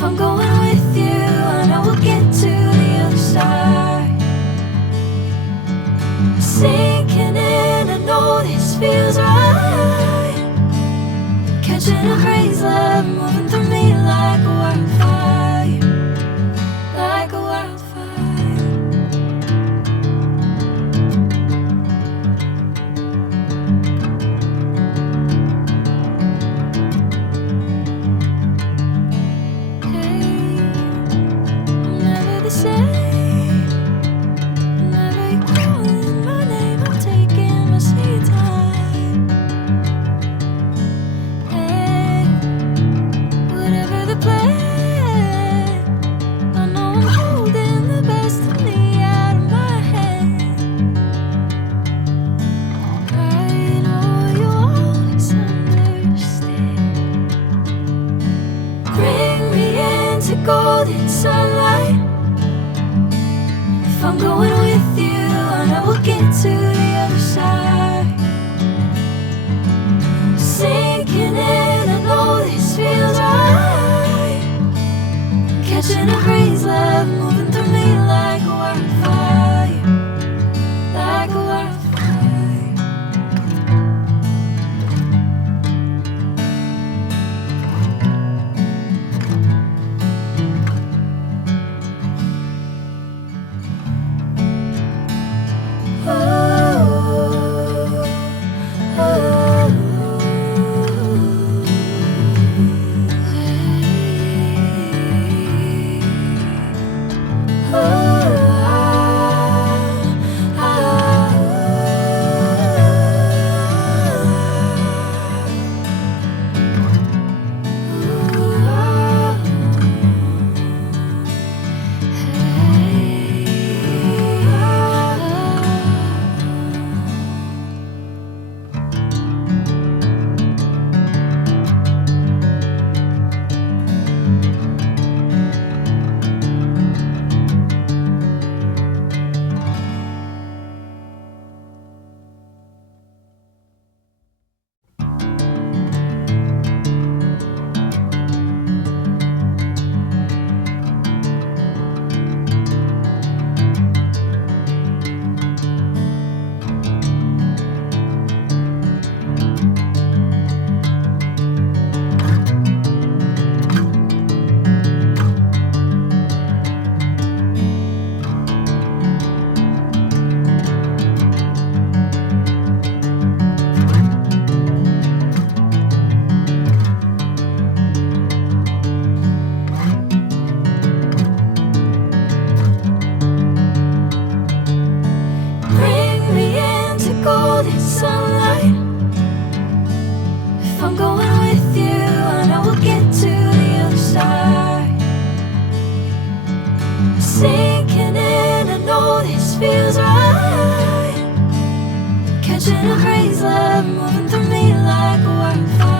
If I'm going with you, I know we'll get to the other side. Sinking in, I know this feels right. Catching a crazy love, moving through me like a wildfire, like a wildfire. Hey, I'm never the same. Whenever you're calling my name, I'm taking my sweet time. Hey, whatever the plan, I know I'm holding the best of me out of my hand. I know you'll always understand. Bring me into golden sunlight. If I'm going with you, I know we'll get to the other side. Sinking in, I know this feels right. Catching a crazy love, moving through me like a wildfire, like a wildfire. Bring me into golden sunlight. If I'm going with you, I know we'll get to the other side. Sinking in, I know this feels right. Catching a crazy love, moving through me like a wildfire.